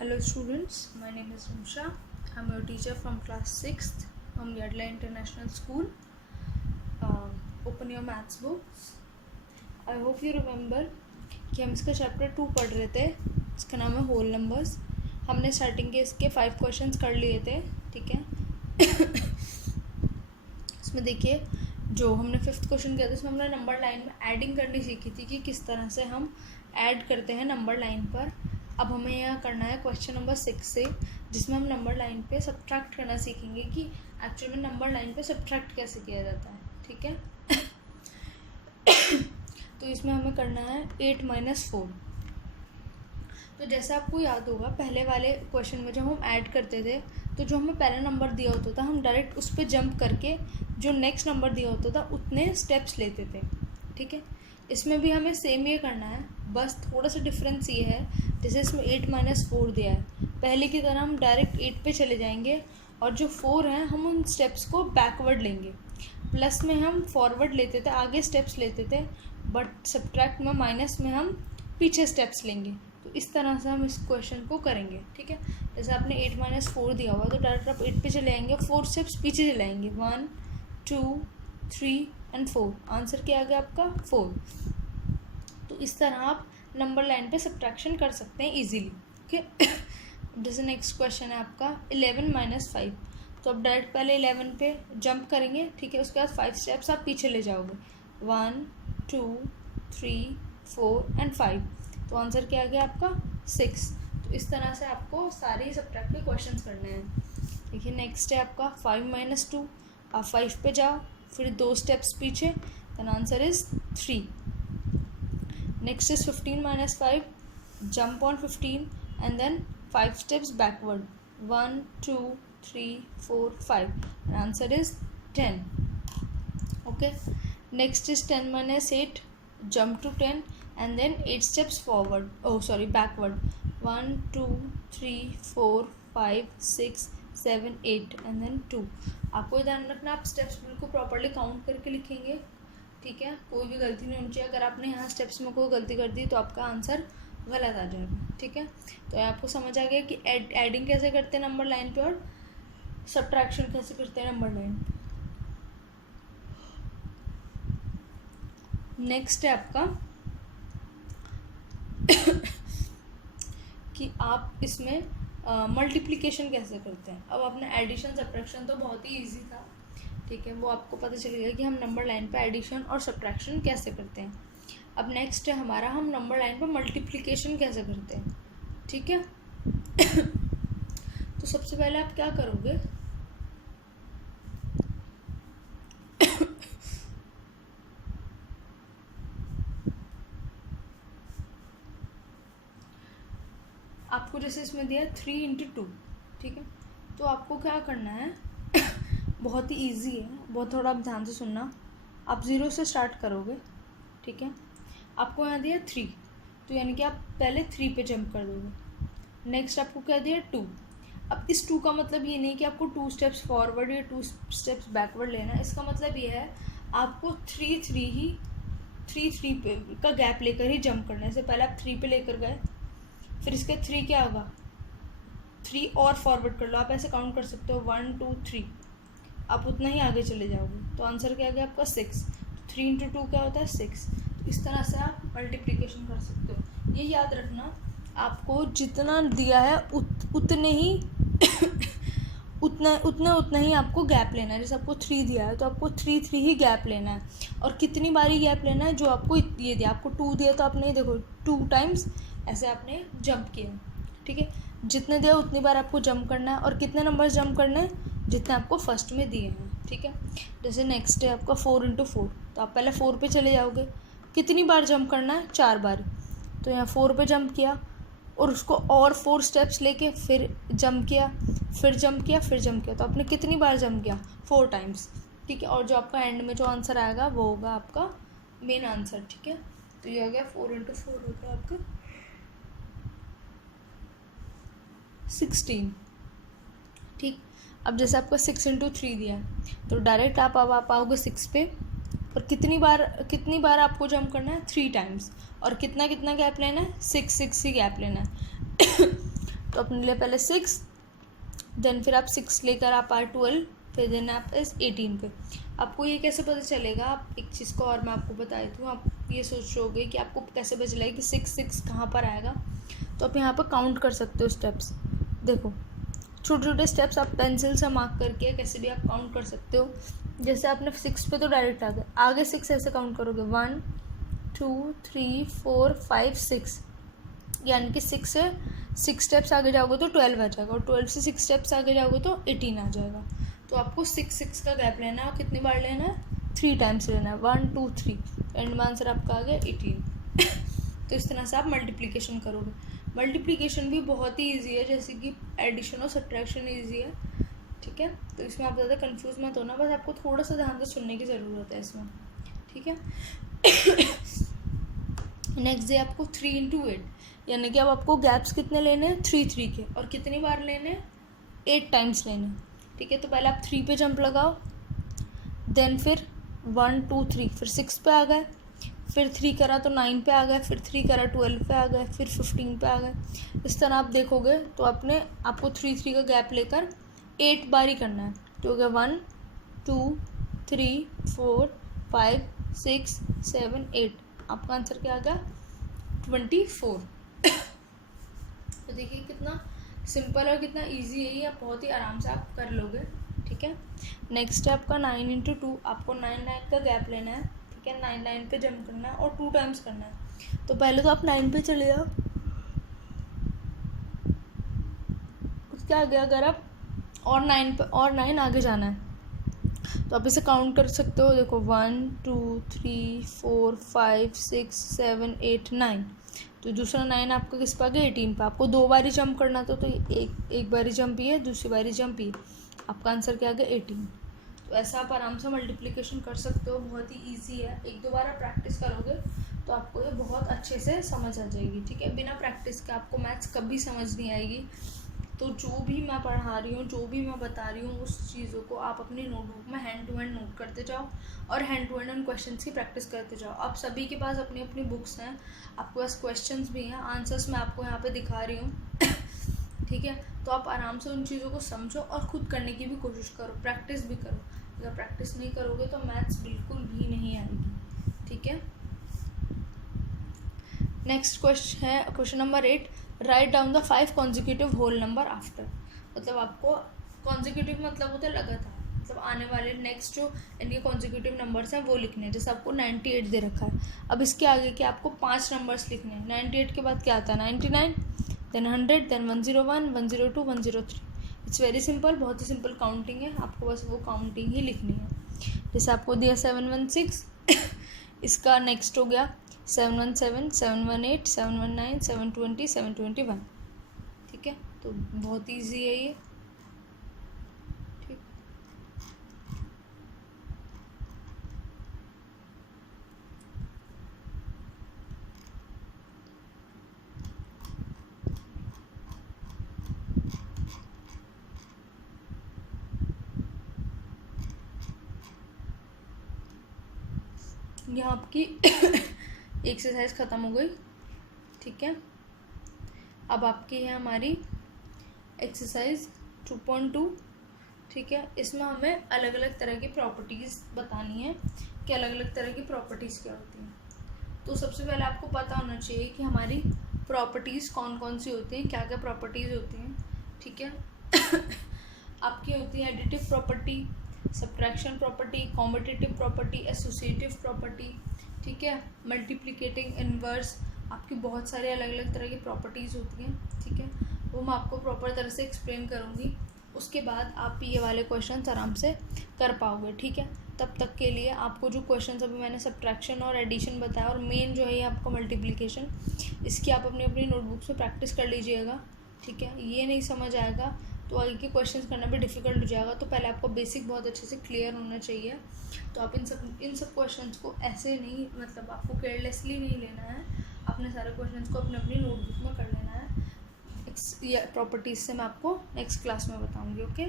Hello students, my name is Rumsha. I'm your teacher from class 6th from Yadla International School. Open your maths books. I hope you remember कि हम इसका chapter 2 पढ़ रहे थे. इसका नाम है होल नंबर्स. हमने स्टार्टिंग के इसके 5 क्वेश्चंस कर लिए थे. ठीक है. इसमें देखिए जो हमने 5th क्वेश्चन किया था इसमें हमने नंबर लाइन में एडिंग करनी सीखी थी कि किस तरह से हम ऐड करते हैं नंबर लाइन पर. अब हमें यहाँ करना है क्वेश्चन नंबर 6 से, जिसमें हम नंबर लाइन पे सब्ट्रैक्ट करना सीखेंगे कि एक्चुअल में नंबर लाइन पे सब्ट्रैक्ट कैसे किया जाता है. ठीक है. तो इसमें हमें करना है 8 - 4. तो जैसे आपको याद होगा पहले वाले क्वेश्चन में जब हम ऐड करते थे तो जो हमें पहला नंबर दिया होता था हम डायरेक्ट उस पर जंप करके जो नेक्स्ट नंबर दिया होता था उतने स्टेप्स लेते थे. ठीक है. इसमें भी हमें सेम ये करना है, बस थोड़ा सा डिफरेंस ये है जैसे इसमें 8 - 4 दिया है, पहले की तरह हम डायरेक्ट 8 पे चले जाएंगे और जो 4 हैं हम उन स्टेप्स को बैकवर्ड लेंगे. प्लस में हम फॉरवर्ड लेते थे, आगे स्टेप्स लेते थे, बट सब्ट्रैक्ट में माइनस में हम पीछे स्टेप्स लेंगे. तो इस तरह से हम इस क्वेश्चन को करेंगे. ठीक है. जैसे आपने 8 - 4 दिया हुआ तो डायरेक्ट आप 8 पे चले आएंगे, 4 स्टेप्स पीछे चले आएंगे. 1 2 3 एंड 4. आंसर क्या आ गया आपका 4. तो इस तरह आप नंबर लाइन पे सब्ट्रैक्शन कर सकते हैं इजीली. ओके. जैसे नेक्स्ट क्वेश्चन है आपका 11 - 5. तो आप डायरेक्ट पहले 11 पे जंप करेंगे. ठीक है. उसके बाद 5 स्टेप्स आप पीछे ले जाओगे. 1 2 3 4 एंड 5. तो आंसर क्या आ गया आपका 6. तो इस तरह से आपको सारे सब्ट्रैक्ट के क्वेश्चन करने हैं. देखिए नेक्स्ट है आपका 5 - 2. आप 5 पे जाओ, फिर 2 स्टेप्स पीछे, then answer is 3. Next is 15 - 5. Jump on 15 and then 5 steps backward. 1 2 3 4 5. And answer is 10. Okay. Next is 10 - 8. Jump to 10 and then 8 steps forward. Backward. 1 2 3 4 5 6 7 8 and then 2. आपको ध्यान रखना आप स्टेप्स बिल्कुल प्रॉपर्ली काउंट करके लिखेंगे. ठीक है. कोई भी गलती नहीं होनी चाहिए. अगर आपने यहाँ स्टेप्स में कोई गलती कर दी तो आपका आंसर गलत आ जाएगा. ठीक है. तो आपको समझ आ गया कि एडिंग कैसे करते हैं नंबर लाइन पे और सब्ट्रैक्शन कैसे करते हैं नंबर लाइन पे. नेक्स्ट है आपका कि आप इसमें मल्टीप्लिकेशन कैसे करते हैं. अब अपना एडिशन सब्ट्रैक्शन तो बहुत ही ईजी था. ठीक है. वो आपको पता चलेगा कि हम नंबर लाइन पे एडिशन और सब्ट्रैक्शन कैसे करते हैं. अब नेक्स्ट है हमारा हम नंबर लाइन पे मल्टीप्लिकेशन कैसे करते हैं. ठीक है. तो सबसे पहले आप क्या करोगे, आपको जैसे इसमें दिया 3 × 2. ठीक है. तो आपको क्या करना है, बहुत ही इजी है, बहुत थोड़ा आप ध्यान से सुनना. आप 0 से स्टार्ट करोगे. ठीक है. आपको यहाँ दिया 3, तो यानी कि आप पहले 3 पे जंप कर दोगे. नेक्स्ट आपको क्या दिया 2. अब इस 2 का मतलब ये नहीं कि आपको 2 स्टेप्स फॉरवर्ड या 2 स्टेप्स बैकवर्ड लेना है. इसका मतलब ये है आपको 3 पे का गैप लेकर ही जंप करना है. इससे पहले आप 3 पे लेकर गए, फिर इसके 3 क्या होगा 3 और फॉरवर्ड कर लो. आप ऐसे काउंट कर सकते हो 1 2 3. आप उतना ही आगे चले जाओगे. तो आंसर क्या आ गया आपका 6. 3 × 2 क्या होता है 6. तो इस तरह से आप मल्टीप्लिकेशन कर सकते हो. ये याद रखना आपको जितना दिया है उतने ही उतना ही आपको गैप लेना है. जैसे आपको 3 दिया है तो आपको 3 ही गैप लेना है. और कितनी बारी गैप लेना है, जो आपको ये दिया, आपको 2 दिया तो आपने देखो 2 टाइम्स ऐसे आपने जंप किया. ठीक है. जितने दिया उतनी बार आपको जंप करना है. और कितने नंबर जंप करना है, जितने आपको फर्स्ट में दिए हैं. ठीक है. जैसे नेक्स्ट है आपका 4 × 4. तो आप पहले 4 पे चले जाओगे. कितनी बार जंप करना है, 4 बार. तो यहाँ 4 पे जंप किया और उसको और 4 स्टेप्स लेके फिर जंप किया, फिर जंप किया, फिर जंप किया. तो आपने कितनी बार जंप किया 4 टाइम्स. ठीक है. और जो आपका एंड में जो आंसर आएगा वो होगा आपका मेन आंसर. ठीक है. तो ये आ गया 4 × 4 होगा आपका 16. ठीक. अब जैसे आपका 6 × 3 दिया है तो डायरेक्ट आप आओगे 6 पे. और कितनी बार आपको जंप करना है 3 टाइम्स. और कितना गैप लेना है 6 ही गैप लेना है. तो अपने लिए पहले 6, देन फिर आप 6 लेकर आप आए 12, फिर देन आप इस 18 पे। आपको ये कैसे पता चलेगा, आप एक चीज़ को और मैं आपको बता देती हूँ। आप ये सोच रहे होगे कि आपको कैसे पता चलेगा कि 6 कहाँ पर आएगा। तो आप यहाँ पर काउंट कर सकते हो स्टेप्स। देखो छोटे छोटे स्टेप्स आप पेंसिल से मार्क करके कैसे भी आप काउंट कर सकते हो। जैसे आपने 6 पे तो डायरेक्ट आ गए, आगे 6 ऐसे काउंट करोगे 1 2 3 4 5 6, यानी कि 6 से 6 स्टेप्स आगे जाओगे तो 12 आ जाएगा, और 12 से 6 स्टेप्स आगे जाओगे तो 18 आ जाएगा। तो आपको 6 का गैप लेना है, और कितनी बार लेना है, 3 टाइम्स लेना है, 1 2 3, एंड में आंसर आपका आ गया 18। तो इस तरह से आप मल्टीप्लिकेशन करोगे। मल्टीप्लिकेशन भी बहुत ही ईजी है, जैसे कि एडिशन और सब्ट्रैक्शन ईजी है, ठीक है। तो इसमें आप ज़्यादा कंफ्यूज मत होना, बस आपको थोड़ा सा ध्यान से सुनने की ज़रूरत है इसमें, ठीक है। नेक्स्ट है आपको 3 इंटू 8, यानी कि अब आपको गैप्स कितने लेने हैं, 3 के, और कितनी बार लेने हैं, 8 टाइम्स लेने हैं, ठीक है। तो पहले आप 3 पे जंप लगाओ, देन फिर 1 2 3, फिर 6 पे आ गए, फिर 3 करा तो 9 पे आ गए, फिर 3 करा 12 पे आ गए, फिर 15 पे आ गए। इस तरह आप देखोगे तो आपको 3 का गैप लेकर 8 बार ही करना है। तो हो गया 1 2 3 4 5 6 7 8, आपका आंसर क्या आ गया 24। तो देखिए कितना सिंपल और कितना इजी है ये, आप बहुत ही आराम से आप कर लोगे, ठीक है। नेक्स्ट है आपका 9 इंटू 2, आपको 9 का गैप लेना है, ठीक है। 9 पे जंप करना है और 2 टाइम्स करना है। तो पहले तो आप 9 पे चले जाओ, उसके आगे अगर आप और 9 आगे जाना है तो आप इसे काउंट कर सकते हो। देखो 1 2 3 4 5 6 7 8 9, तो दूसरा 9 आपका किस पे आ गया, 18 पे। आपको 2 बारी जंप करना था, तो एक बारी जंप ही है, दूसरी बारी जंप ही, आपका आंसर क्या आ गया 18। तो ऐसा आप आराम से मल्टीप्लिकेशन कर सकते हो, बहुत ही ईजी है। एक दो बार आप प्रैक्टिस करोगे तो आपको ये बहुत अच्छे से समझ आ जाएगी, ठीक है। बिना प्रैक्टिस के आपको मैथ्स कभी समझ नहीं आएगी। तो जो भी मैं पढ़ा रही हूँ, जो भी मैं बता रही हूँ, उस चीज़ों को आप अपनी नोटबुक में हैंड टू हैंड नोट करते जाओ, और हैंड टू हैंड उन क्वेश्चंस की प्रैक्टिस करते जाओ। आप सभी के पास अपनी अपनी बुक्स हैं, आपके पास क्वेश्चंस भी हैं, आंसर्स मैं आपको यहाँ पे दिखा रही हूँ, ठीक है। तो आप आराम से उन चीज़ों को समझो और खुद करने की भी कोशिश करो, प्रैक्टिस भी करो। अगर प्रैक्टिस नहीं करोगे तो मैथ्स बिल्कुल भी नहीं आएगी, ठीक है। नेक्स्ट क्वेश्चन है question number 8, write down the 5 consecutive whole number after. मतलब आपको कॉन्जिक्यूटिव मतलब होता है लगातार, मतलब आने वाले नेक्स्ट जो इनके कॉन्जिक्यूटिव नंबर्स हैं वो लिखने हैं। जैसे आपको 98 दे रखा है, अब इसके आगे के आपको 5 नंबर्स लिखने हैं। 98 के बाद क्या आता है, 99, then 100, then 101, 102, 103। It's very simple, बहुत ही सिंपल काउंटिंग है, आपको बस वो काउंटिंग ही लिखनी है। जैसे आपको दिया 716, इसका नेक्स्ट हो गया 717, 718, 719, 720, 721, ठीक है। तो बहुत ईजी है ये, ठीक। यहाँ आपकी एक्सरसाइज ख़त्म हो गई, ठीक है। अब आपकी है हमारी एक्सरसाइज 2.2, ठीक है। इसमें हमें अलग अलग तरह की प्रॉपर्टीज़ बतानी है कि अलग अलग तरह की प्रॉपर्टीज़ क्या होती हैं। तो सबसे पहले आपको पता होना चाहिए कि हमारी प्रॉपर्टीज़ कौन कौन सी होती हैं, क्या क्या प्रॉपर्टीज़ होती हैं, ठीक है। आपकी होती है additive property, subtraction property, competitive property, associative property, ठीक है, मल्टीप्लिकेटिंग, इनवर्स। आपकी बहुत सारे अलग अलग तरह की प्रॉपर्टीज़ होती हैं, ठीक है। वो मैं आपको प्रॉपर तरह से एक्सप्लेन करूँगी, उसके बाद आप ये वाले क्वेश्चंस आराम से कर पाओगे, ठीक है। तब तक के लिए आपको जो क्वेश्चंस अभी मैंने सब्ट्रैक्शन और एडिशन बताया, और मेन जो है ये आपका मल्टीप्लिकेशन, इसकी आप अपनी अपनी नोटबुक में प्रैक्टिस कर लीजिएगा, ठीक है। ये नहीं समझ आएगा तो आगे के क्वेश्चंस करना भी डिफ़िकल्ट हो जाएगा। तो पहले आपको बेसिक बहुत अच्छे से क्लियर होना चाहिए। तो आप इन सब क्वेश्चंस को ऐसे नहीं, मतलब आपको केयरलेसली नहीं लेना है, अपने सारे क्वेश्चंस को अपनी अपनी नोटबुक में कर लेना है। प्रॉपर्टीज़ से मैं आपको नेक्स्ट क्लास में बताऊंगी, ओके।